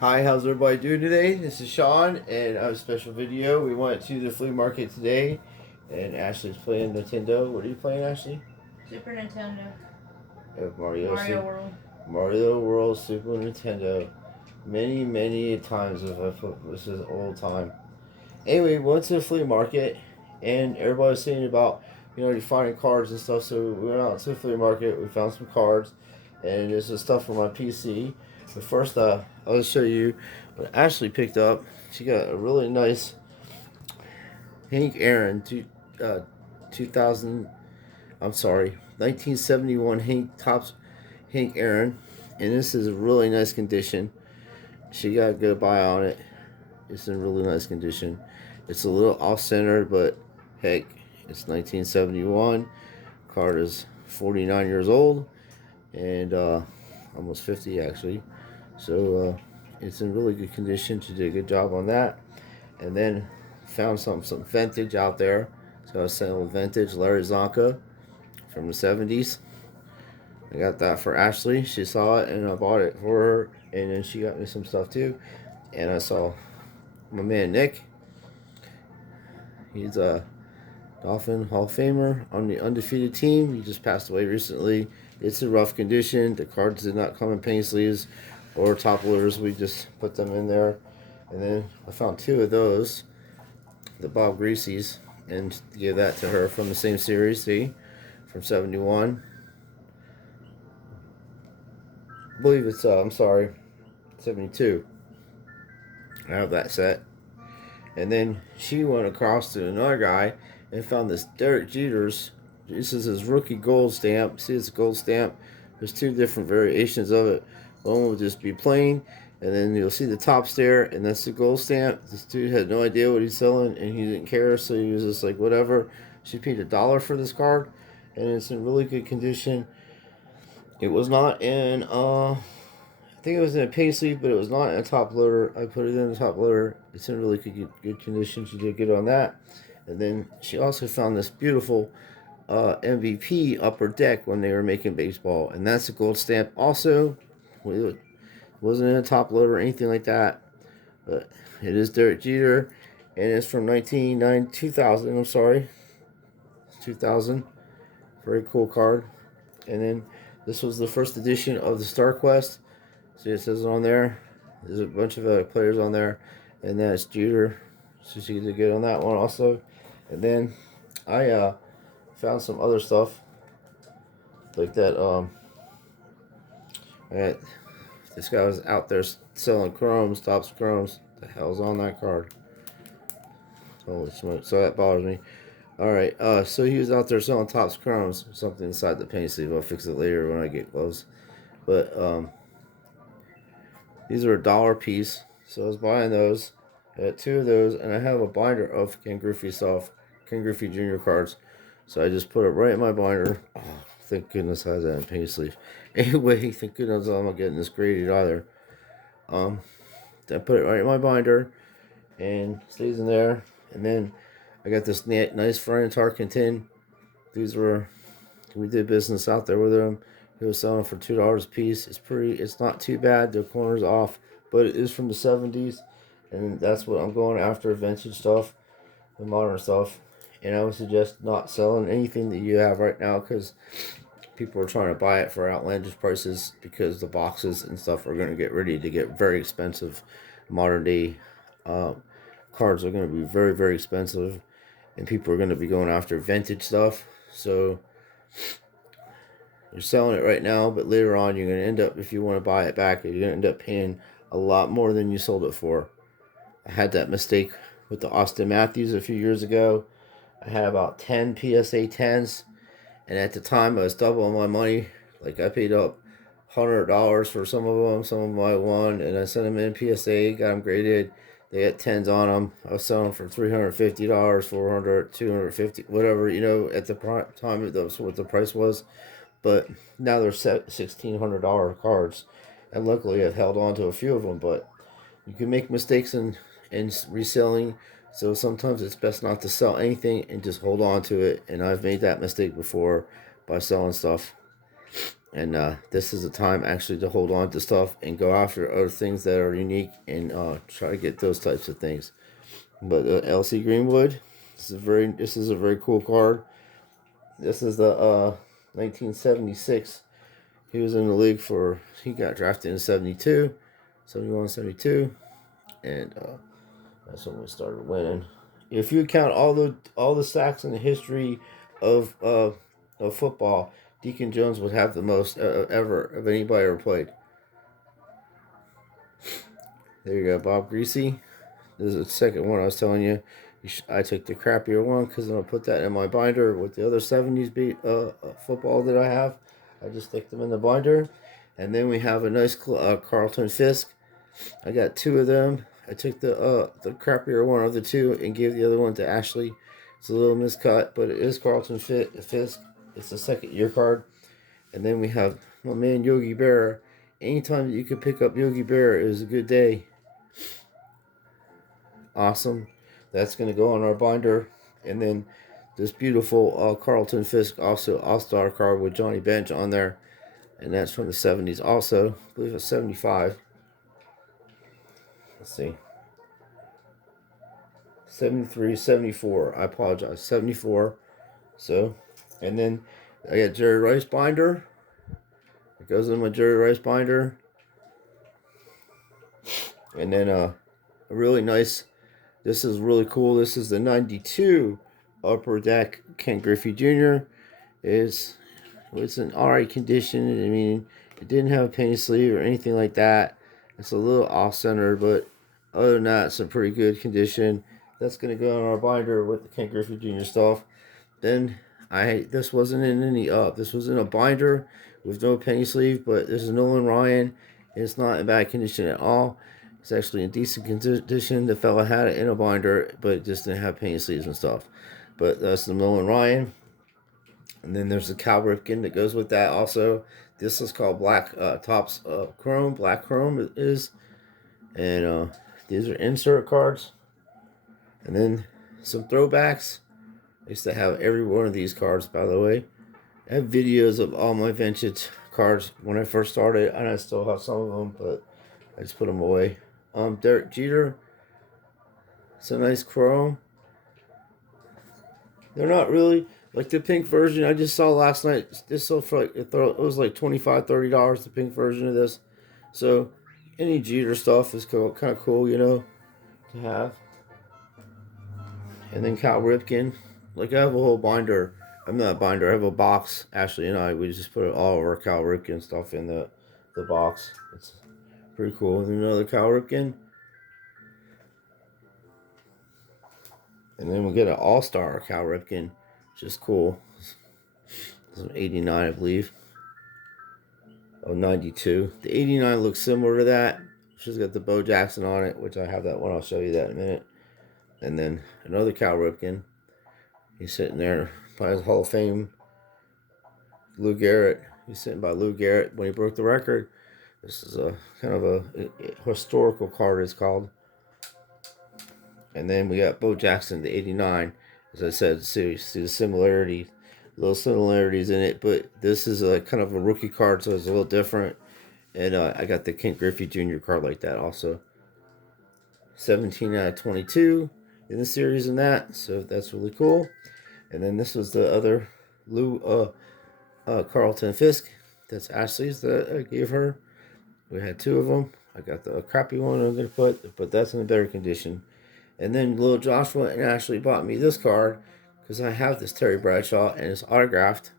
Hi, how's everybody doing today? This is Sean, and I have a special video. We went to the flea market today, and Ashley's playing Nintendo. What are you playing, Ashley? Super Nintendo. Mario World. Mario World Super Nintendo. Many times if I put this is old time. Anyway, we went to the flea market, and everybody was saying about you're finding cards and stuff. So we went out to the flea market. We found some cards, and there's some stuff for my PC. But first, I'll show you what Ashley picked up. She got a really nice Hank Aaron 2000. I'm sorry, 1971 Hank Aaron, and this is a really nice condition. She got a good buy on it. It's in really nice condition. It's a little off-center, but heck, it's 1971. Card is 49 years old, and almost 50 actually. So it's in really good condition. She did a good job on that. And then found some vintage out there. So I was selling vintage Larry Zonka from the 70s. I got that for Ashley. She saw it, and I bought it for her. And then she got me some stuff too. And I saw my man Nick. He's a Dolphin Hall of Famer on the undefeated team. He just passed away recently. It's in rough condition. The cards did not come in penny sleeves or top loaders. We just put them in there. And then I found two of those, the Bob Greaseys, and gave that to her from the same series, see, from 71. I believe it's, I'm sorry, 72. I have that set. And then she went across to another guy and found this Derek Jeter's. This is his rookie gold stamp. See, it's a gold stamp. There's two different variations of it. One will just be plain, and then you'll see the top there, and that's the gold stamp. This dude had no idea what he's selling, and he didn't care, so he was just like, whatever. She paid $1 for this card, and it's in really good condition. It was not in, I think it was in a penny sleeve, but it was not in a top loader. I put it in the top loader. It's in really good condition. She did good on that. And then she also found this beautiful MVP upper deck when they were making baseball, and that's a gold stamp also. It wasn't in a top loader or anything like that, but it is Derek Jeter, and it's from 2000. I'm sorry, 2000. Very cool card. And then this was the first edition of the Star Quest. See, it says it on there. There's a bunch of players on there, and that's Jeter. So she did good on that one also. And then I found some other stuff like that. This guy was out there selling chromes, Topps chromes. The hell's on that card? Holy smoke! So that bothers me. All right. So he was out there selling Topps chromes. Something inside the penny sleeve. I'll fix it later when I get close. But these are $1 a piece. So I was buying those. I got two of those, and I have a binder of Ken Griffey stuff, Ken Griffey Jr. cards. So I just put it right in my binder. Oh, thank goodness I had that in penny sleeve. Anyway, thank goodness I'm not getting this graded either. I put it right in my binder, and stays in there. And then I got this nice Brian Tarkin tin. These were, we did business out there with them. He was selling for $2 a piece. It's not too bad. The corner's off, but it is from the 70s, and that's what I'm going after: vintage stuff and modern stuff. And I would suggest not selling anything that you have right now, because people are trying to buy it for outlandish prices, because the boxes and stuff are going to get ready to get very expensive. Modern day uh, cards are going to be very expensive, and people are going to be going after vintage stuff. So you're selling it right now, but later on you're going to end up, if you want to buy it back, you're going to end up paying a lot more than you sold it for. I had that mistake with the Austin Matthews a few years ago. I had about 10 PSA 10s, and at the time I was doubling my money. Like, I paid up $100 for some of them. Some of them I won, and I sent them in PSA, got them graded. They had 10s on them. I was selling them for $350, $400, $250, whatever, at the time, that was what the price was. But now they're $1,600 cards, and luckily I've held on to a few of them. But you can make mistakes in reselling, so sometimes it's best not to sell anything and just hold on to it. And I've made that mistake before by selling stuff. And this is a time actually to hold on to stuff and go after other things that are unique and try to get those types of things. But LC Greenwood, this is a very cool card. This is the 1976. He was in the league he got drafted in 72, 71, 72, and that's when we started winning. If you count all the sacks in the history of football, Deacon Jones would have the most ever of anybody ever played. There you go, Bob Greasy. This is the second one I was telling you. I took the crappier one because I'm going to put that in my binder with the other 70s football that I have. I just stick them in the binder. And then we have a nice Carlton Fisk. I got two of them. I took the crappier one of the two and gave the other one to Ashley. It's a little miscut, but it is Carlton Fisk. It's a second year card. And then we have my man Yogi Berra. Anytime that you could pick up Yogi Berra is a good day. Awesome. That's going to go on our binder. And then this beautiful Carlton Fisk, also All-Star card with Johnny Bench on there. And that's from the 70s also. I believe it's 75. Let's see. 73, 74. I apologize. 74. So, and then I got Jerry Rice binder. It goes in my Jerry Rice binder. And then a really nice, this is really cool. This is the 92 Upper Deck Ken Griffey Jr. It's in alright condition. I mean, it didn't have a penny sleeve or anything like that. It's a little off-center, but other than that, it's in pretty good condition. That's going to go in our binder with the Ken Griffey Jr. stuff. Then this wasn't in any this was in a binder with no penny sleeve, but this is Nolan Ryan. It's not in bad condition at all. It's actually in decent condition. The fella had it in a binder, but it just didn't have penny sleeves and stuff. But that's the Nolan Ryan. And then there's the Cal Ripken that goes with that also. This is called Black Tops Chrome. Black Chrome it is. And these are insert cards. And then some throwbacks. I used to have every one of these cards, by the way. I have videos of all my vintage cards when I first started, and I still have some of them, but I just put them away. Derek Jeter. It's a nice chrome. They're not really like the pink version I just saw last night. This sold for like, it was like $25, $30, the pink version of this. So any Jeter stuff is kind of cool, you know, to have. And then Cal Ripken. Like I have a whole binder. I'm not a binder. I have a box. Ashley and I, we just put all of our Cal Ripken stuff in the box. It's pretty cool. And another Cal Ripken. And then we get an all-star Cal Ripken, which is cool. It's an 89, I believe. Oh, 92. The 89 looks similar to that. She's got the Bo Jackson on it, which I have that one. I'll show you that in a minute. And then another Cal Ripken. He's sitting there by his Hall of Fame. Lou Garrett. He's sitting by Lou Garrett when he broke the record. This is a kind of a historical card, it's called. And then we got Bo Jackson, the 89. As I said, see the similarity, little similarities in it. But this is a kind of a rookie card, so it's a little different. And I got the Ken Griffey Jr. card like that also. 17 out of 22 in the series in that. So that's really cool. And then this was the other Carlton Fisk. That's Ashley's that I gave her. We had two of them. I got the crappy one I'm going to put, but that's in a better condition. And then little Joshua and Ashley bought me this card because I have this Terry Bradshaw and it's autographed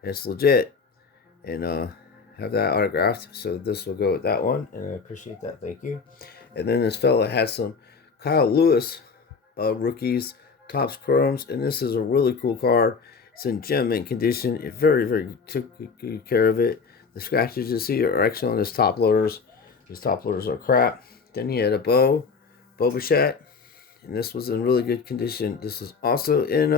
and it's legit. And have that autographed. So this will go with that one. And I appreciate that. Thank you. And then this fella had some Kyle Lewis rookies, Topps Chromes. And this is a really cool card. It's in gem mint condition. It very, very took good care of it. The scratches you see are actually on his top loaders. These top loaders are crap. Then he had a Bo Bichette. And this was in really good condition. This is also in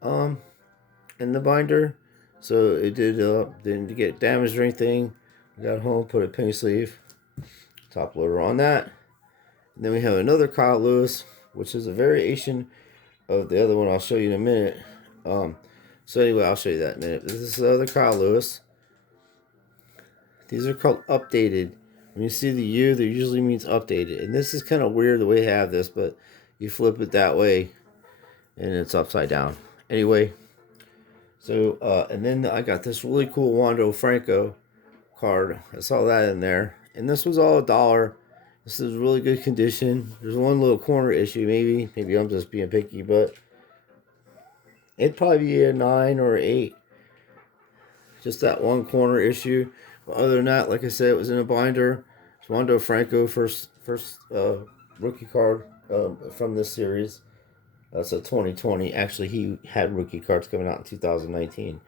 the binder, so it didn't get damaged or anything. I got home, put a penny sleeve, top loader on that. And then we have another Kyle Lewis, which is a variation of the other one. I'll show you in a minute. So anyway, I'll show you that in a minute. This is the other Kyle Lewis. These are called updated. When you see the U, that usually means updated. And this is kind of weird the way they have this, but you flip it that way and it's upside down. Anyway, so, and then I got this really cool Wando Franco card. I saw that in there. And this was all $1. This is really good condition. There's one little corner issue, maybe. Maybe I'm just being picky, but it'd probably be a 9 or 8. Just that one corner issue. But other than that, like I said, it was in a binder. It's Wando Franco, first rookie card from this series. That's a 2020. Actually, he had rookie cards coming out in 2019.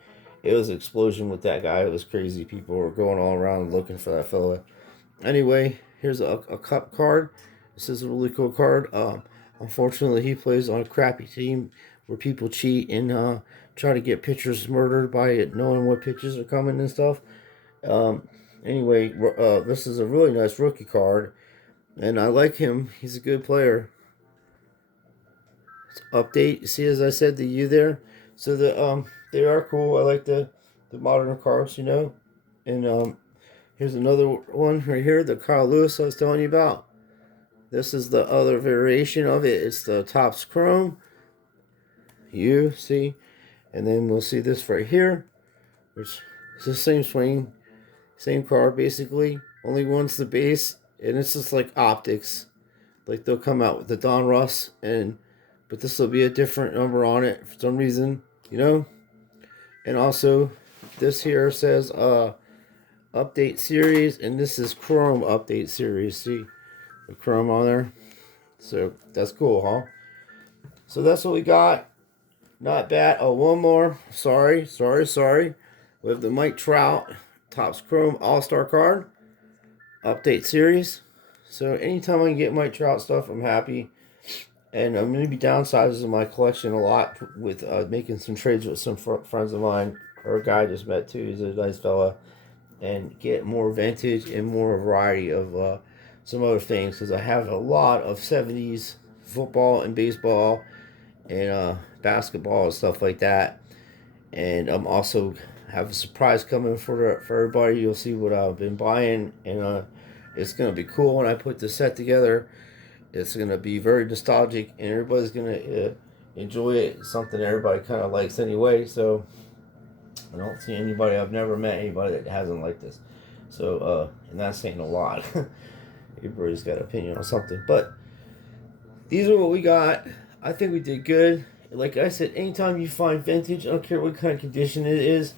It was an explosion with that guy. It was crazy. People were going all around looking for that fella. Anyway, here's a cup card. This is a really cool card. Unfortunately, he plays on a crappy team where people cheat and try to get pitchers murdered by it, knowing what pitches are coming and stuff. Anyway, this is a really nice rookie card, and I like him. He's a good player. Update. See, as I said, the U there. So they are cool. I like the modern cars, you know. And here's another one right here, the Carl Lewis I was telling you about. This is the other variation of it. It's the Topps Chrome. You see, and then we'll see this right here, which is the same swing, same car basically. Only one's the base, and it's just like optics. Like they'll come out with the Don Russ but this will be a different number on it for some reason, you know. And also, this here says update series, and this is Chrome update series. See the Chrome on there. So that's cool, huh? So that's what we got. Not bad. Oh, one more. Sorry. We have the Mike Trout Topps Chrome All-Star card update series. So anytime I can get Mike Trout stuff, I'm happy. And I'm going to be downsizing my collection a lot with making some trades with some friends of mine, or a guy I just met too. He's a nice fella, and get more vintage and more variety of some other things, because I have a lot of 70s football and baseball and basketball and stuff like that. And I'm also have a surprise coming for everybody. You'll see what I've been buying, and it's going to be cool when I put the set together. It's going to be very nostalgic, and everybody's going to enjoy it. It's something everybody kind of likes anyway, so I don't see anybody, I've never met anybody that hasn't liked this. So, and that's saying a lot. Everybody's got an opinion on something. But these are what we got. I think we did good. Like I said, anytime you find vintage, I don't care what kind of condition it is,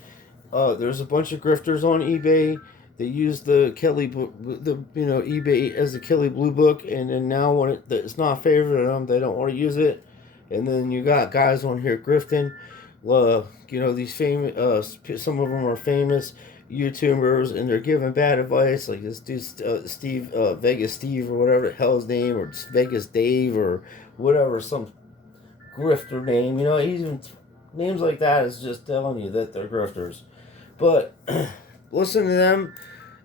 there's a bunch of grifters on eBay. They use the Kelly, eBay as the Kelly Blue Book, and then now when it's not favored them, they don't want to use it. And then you got guys on here grifting. These famous, some of them are famous YouTubers, and they're giving bad advice. Like this dude, Steve, Vegas Steve, or whatever the hell his name, or Vegas Dave, or whatever, some grifter name. Even names like that is just telling you that they're grifters. But listen to them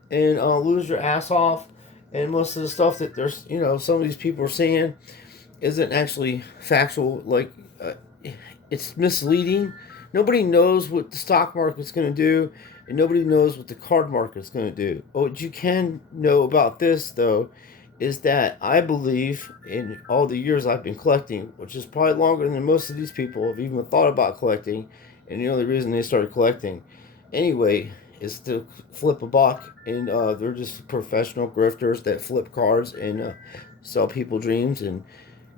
and lose your ass off. And most of the stuff that there's, some of these people are saying isn't actually factual. Like, it's misleading. Nobody knows what the stock market's going to do, and nobody knows what the card market's going to do. What you can know about this, though, is that I believe in all the years I've been collecting, which is probably longer than most of these people have even thought about collecting, and the only reason they started collecting anyway is to flip a buck, and they're just professional grifters that flip cards and sell people dreams and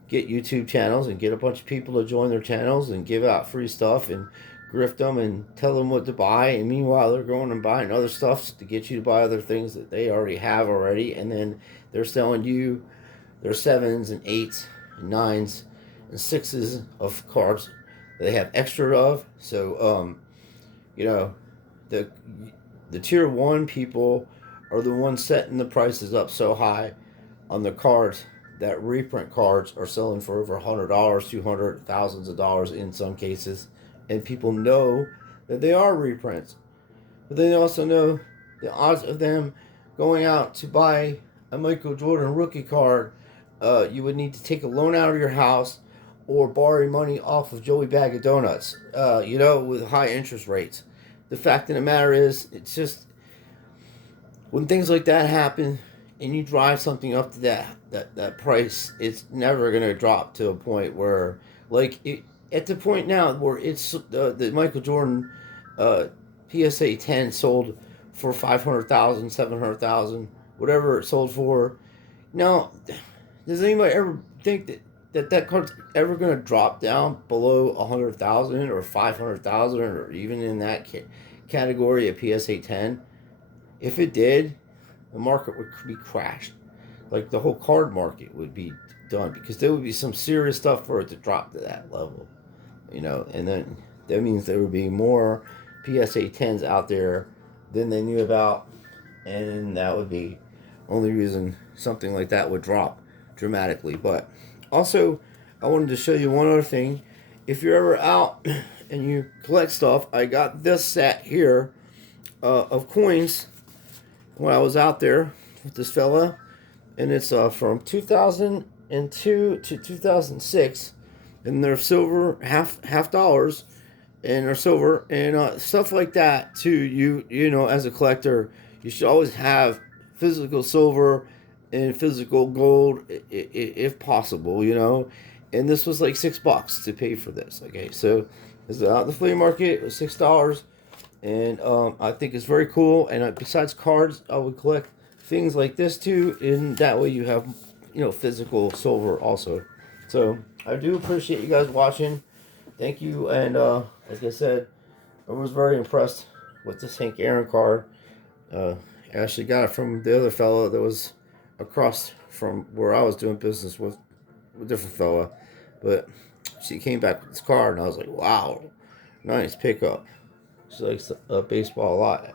get YouTube channels and get a bunch of people to join their channels and give out free stuff and grift them and tell them what to buy, and meanwhile they're going and buying other stuff to get you to buy other things that they already have already, and then they're selling you their 7s and 8s and 9s and 6s of cards that they have extra of. So the tier 1 people are the ones setting the prices up so high on the cards that reprint cards are selling for over $100, $200, thousands of dollars in some cases, and people know that they are reprints. But they also know the odds of them going out to buy a Michael Jordan rookie card, you would need to take a loan out of your house or borrow money off of Joey Bag of Donuts, with high interest rates. The fact of the matter is, it's just, when things like that happen and you drive something up to that price, it's never going to drop to a point where, like, at the point now where it's the Michael Jordan uh, PSA 10 sold for 500,000, 700,000, whatever it sold for. Now, does anybody ever think that card's ever going to drop down below 100,000 or 500,000 or even in that category of PSA 10? If it did, the market would be crashed. Like the whole card market would be done because there would be some serious stuff for it to drop to that level, and then that means there would be more PSA 10s out there than they knew about, and that would be only reason something like that would drop dramatically. But also, I wanted to show you one other thing. If you're ever out and you collect stuff, I got this set here of coins when I was out there with this fella, and it's from 2002 to 2006, and they're silver half dollars, and they're silver and stuff like that too. As a collector, you should always have physical silver and physical gold if possible. And this was like $6 to pay for this. Okay, so this is out in the flea market. It was $6, and I think it's very cool. And besides cards, I would collect things like this too, and that way you have physical silver also. So I do appreciate you guys watching. Thank you, and like I said, I was very impressed with this Hank Aaron card. I actually got it from the other fellow that was across from where I was doing business with a different fella, but she came back with this card, and I was like, wow, nice pickup. She likes baseball a lot,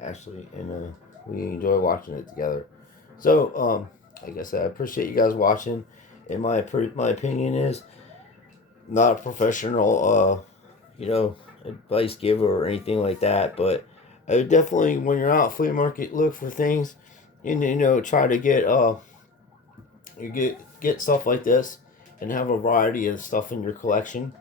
actually, and we enjoy watching it together. So, like I said, I appreciate you guys watching. And my opinion is not a professional, advice giver or anything like that. But I would definitely, when you're out flea market, look for things, and try to get stuff like this, and have a variety of stuff in your collection.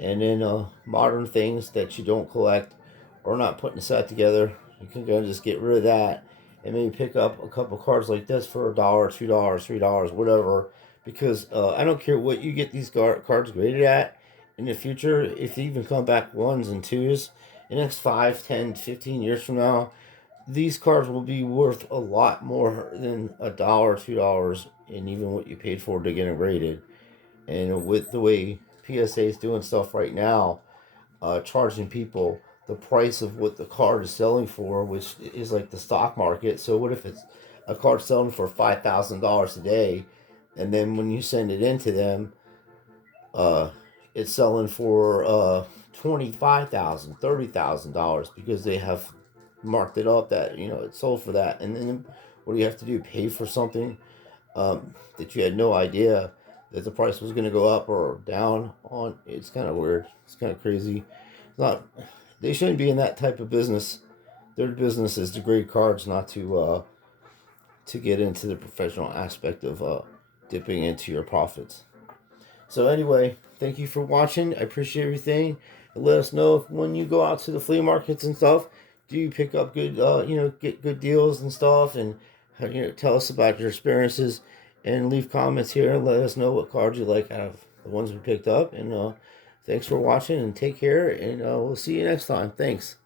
And then modern things that you don't collect or not putting a set together, you can go and just get rid of that, and maybe pick up a couple cards like this for $1, $2, $3, whatever. Because I don't care what you get these cards graded at in the future. If you even come back ones and twos, in the next 5, 10, 15 years from now, these cards will be worth a lot more than $1, $2, and even what you paid for to get them graded. And with the way PSA is doing stuff right now, charging people the price of what the card is selling for, which is like the stock market. So what if it's a card selling for $5,000 today, and then when you send it into them, uh, it's selling for $25,000, $30,000 because they have marked it up that it's sold for that. And then what do you have to do? Pay for something that you had no idea that the price was going to go up or down on. It's kind of weird. It's kind of crazy. It's not. They shouldn't be in that type of business. Their business is to grade cards, not to get into the professional aspect of dipping into your profits. So anyway, thank you for watching. I appreciate everything. And let us know if when you go out to the flea markets and stuff, do you pick up good, get good deals and stuff, and tell us about your experiences, and leave comments here and let us know what cards you like out of the ones we picked up. And thanks for watching, and take care, and we'll see you next time. Thanks.